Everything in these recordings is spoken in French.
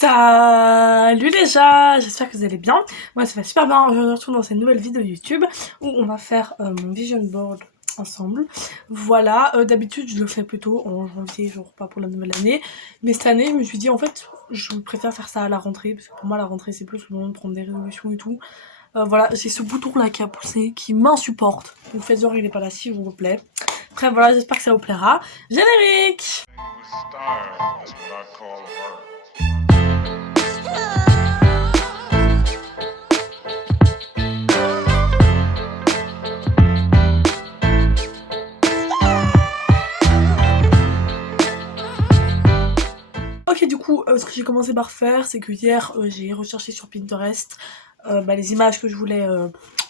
Salut les gens, j'espère que vous allez bien. Moi ça va super bien, je vous retrouve dans cette nouvelle vidéo YouTube où on va faire mon vision board ensemble. Voilà, d'habitude je le fais plutôt en janvier, genre pas pour la nouvelle année. Mais cette année je me suis dit en fait je préfère faire ça à la rentrée parce que pour moi la rentrée c'est plus le moment de prendre des résolutions et tout. Voilà, j'ai ce bouton là qui a poussé, qui m'insupporte. Donc faites genre il est pas là s'il vous plaît. Bref voilà, j'espère que ça vous plaira. Générique! Ok, du coup, ce que j'ai commencé par faire, c'est que hier, j'ai recherché sur Pinterest les images que je voulais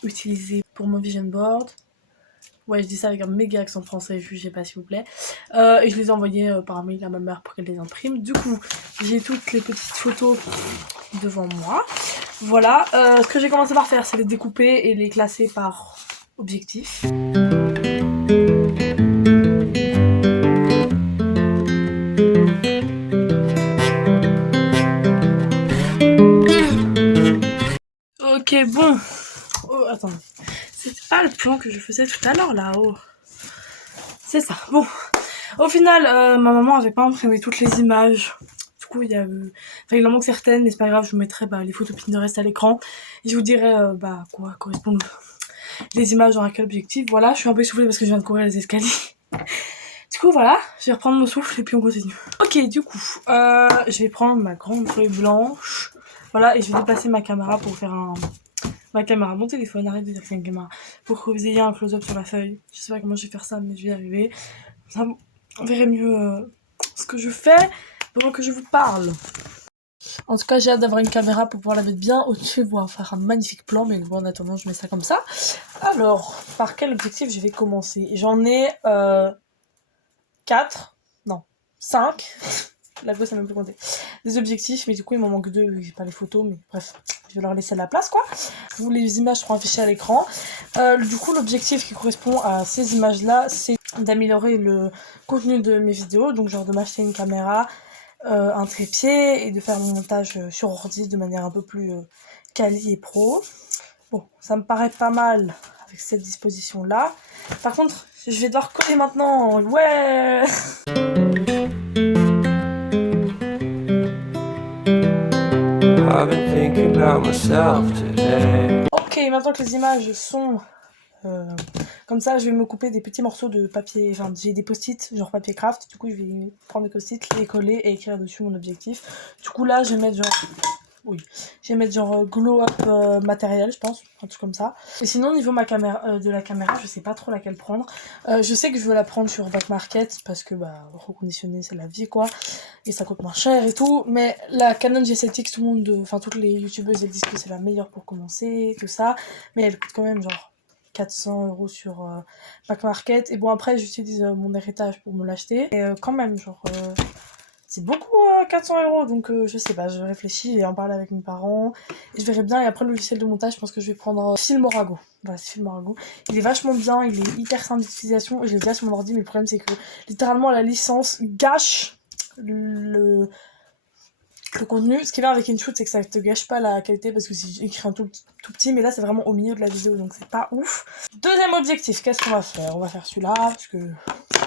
utiliser pour mon vision board. Ouais, je dis ça avec un méga accent français, jugez pas s'il vous plaît. Et je les ai envoyées par mail à ma mère pour qu'elle les imprime. Du coup, j'ai toutes les petites photos devant moi. Voilà, ce que j'ai commencé par faire, c'est les découper et les classer par objectif. Ok, bon. Oh, attends. C'était pas le plan que je faisais tout à l'heure là-haut. C'est ça. Bon. Au final, ma maman avait pas imprimé toutes les images. Du coup, il en manque certaines, mais c'est pas grave, je vous mettrai les photos Pinterest à l'écran. Et je vous dirai quoi correspondent les images dans quel objectif. Voilà, je suis un peu essoufflée parce que je viens de courir les escaliers. Du coup, voilà, je vais reprendre mon souffle et puis on continue. Ok, du coup, je vais prendre ma grande feuille blanche. Voilà, et je vais déplacer ma caméra pour faire mon téléphone, arrête de dire que c'est une caméra. Pour que vous ayez un close-up sur la feuille. Je sais pas comment je vais faire ça, mais je vais y arriver. Ça, on verrait mieux ce que je fais pendant que je vous parle. En tout cas, j'ai hâte d'avoir une caméra pour pouvoir la mettre bien au-dessus, pouvoir faire un magnifique plan, mais bon, en attendant, je mets ça comme ça. Alors, par quel objectif je vais commencer? J'en ai 4, non, 5. La gosse, ça m'a même plus compté. Des objectifs, mais du coup, il m'en manque 2, vu que j'ai pas les photos, mais bref, je vais leur laisser de la place, quoi. Les images seront affichées à l'écran. Du coup, l'objectif qui correspond à ces images-là, c'est d'améliorer le contenu de mes vidéos, donc genre de m'acheter une caméra, un trépied, et de faire mon montage sur ordi de manière un peu plus quali et pro. Bon, ça me paraît pas mal avec cette disposition-là. Par contre, je vais devoir coller maintenant. Ouais! I've been thinking about myself today. Ok, maintenant que les images sont comme ça, je vais me couper des petits morceaux de papier. Enfin, j'ai des post-it, genre papier craft. Du coup, je vais prendre des post-it, les coller et écrire dessus mon objectif. Du coup, là, je vais mettre genre. Oui, je vais mettre genre glow up matériel, je pense, un truc comme ça. Et sinon, au niveau de la caméra, je sais pas trop laquelle prendre. Je sais que je veux la prendre sur Back Market parce que reconditionner c'est la vie quoi, et ça coûte moins cher et tout. Mais la Canon G7X, toutes les youtubeuses elles disent que c'est la meilleure pour commencer, tout ça, mais elle coûte quand même genre 400 € sur Back Market. Et bon, après, j'utilise mon héritage pour me l'acheter. Et quand même, genre. C'est beaucoup 400 €, donc je sais pas, je réfléchis et en parler avec mes parents. Et je verrai bien, et après le logiciel de montage, je pense que je vais prendre Filmorago. Voilà, c'est Filmorago. Il est vachement bien, il est hyper simple d'utilisation. Je l'ai déjà sur mon ordi, mais le problème c'est que littéralement la licence gâche le contenu. Ce qui est bien avec InShoot, c'est que ça te gâche pas la qualité parce que c'est écrit un tout petit, mais là c'est vraiment au milieu de la vidéo, donc c'est pas ouf. Deuxième objectif, qu'est-ce qu'on va faire? On va faire celui-là, parce que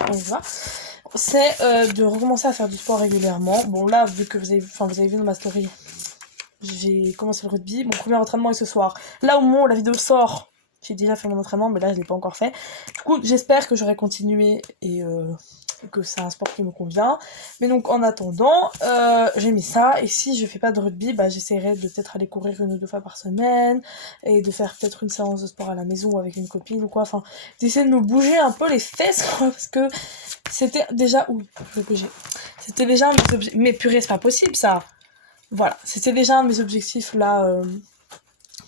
on y va. C'est de recommencer à faire du sport régulièrement. Bon là, vu que vous avez vu dans ma story, j'ai commencé le rugby. Mon premier entraînement est ce soir. Là au moment où la vidéo sort, j'ai déjà fait mon entraînement, mais là je l'ai pas encore fait. Du coup, j'espère que j'aurai continué et que c'est un sport qui me convient. Mais donc en attendant, j'ai mis ça. Et si je fais pas de rugby, j'essaierai de peut-être aller courir 1 ou 2 fois par semaine et de faire peut-être une séance de sport à la maison avec une copine ou quoi. Enfin, d'essayer de me bouger un peu les fesses quoi, parce que c'était déjà C'était déjà un de mes objectifs. Mais purée, c'est pas possible ça. Voilà, c'était déjà un de mes objectifs là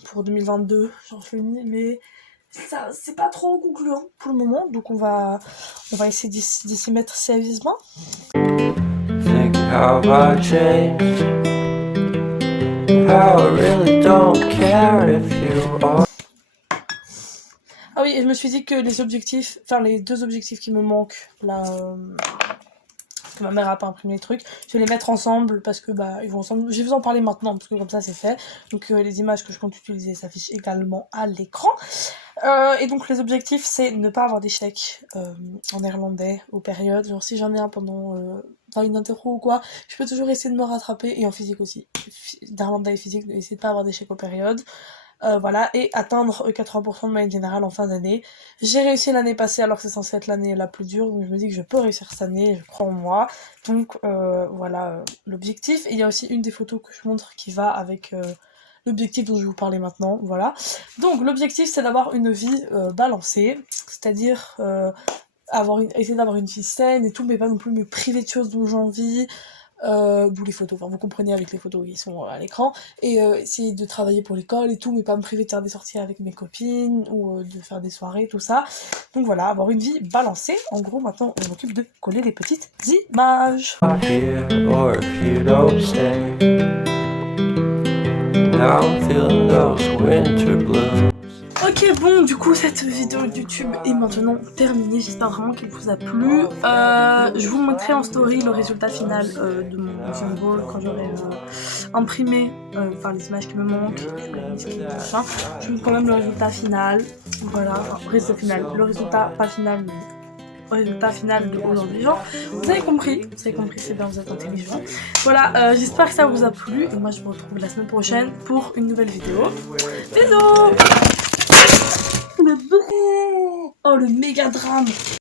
pour 2022. J'en fais une, mais ça c'est pas trop concluant pour le moment, donc on va essayer d'y mettre sérieusement. Ah oui, et je me suis dit que les 2 objectifs qui me manquent là que ma mère a pas imprimé les trucs. Je vais les mettre ensemble parce que bah ils vont ensemble. Je vais vous en parler maintenant parce que comme ça c'est fait. Donc les images que je compte utiliser s'affichent également à l'écran. Et donc les objectifs c'est ne pas avoir d'échecs en néerlandais aux périodes. Genre si j'en ai un pendant une interro ou quoi, je peux toujours essayer de me rattraper, et en physique aussi. Néerlandais et physique, essayer de pas avoir d'échecs aux périodes. Voilà, et atteindre 80% de moyenne générale en fin d'année. J'ai réussi l'année passée alors que c'est censé être l'année la plus dure, donc je me dis que je peux réussir cette année, je crois en moi. Donc voilà l'objectif. Et il y a aussi une des photos que je montre qui va avec l'objectif dont je vais vous parler maintenant, voilà. Donc l'objectif c'est d'avoir une vie balancée, c'est-à-dire essayer d'avoir une vie saine et tout, mais pas non plus me priver de choses dont j'ai envie. D'où les photos, enfin vous comprenez avec les photos qui sont à l'écran, et essayer de travailler pour l'école et tout, mais pas me priver de faire des sorties avec mes copines, ou de faire des soirées, tout ça. Donc voilà, avoir une vie balancée. En gros, maintenant, on m'occupe de coller les petites images. Ok, bon, du coup, cette vidéo YouTube est maintenant terminée. J'espère vraiment qu'elle vous a plu. Je vous montrerai en story le résultat final de mon vision board quand j'aurai imprimé les images qui me manquent. Je vous montre quand même le résultat final. Voilà, enfin, résultat final. Le résultat pas final, mais résultat final de aujourd'hui. Vous avez compris, c'est bien, vous êtes intelligent. Voilà, j'espère que ça vous a plu. Et moi, je vous retrouve la semaine prochaine pour une nouvelle vidéo. Bisous! Oh, le méga drame!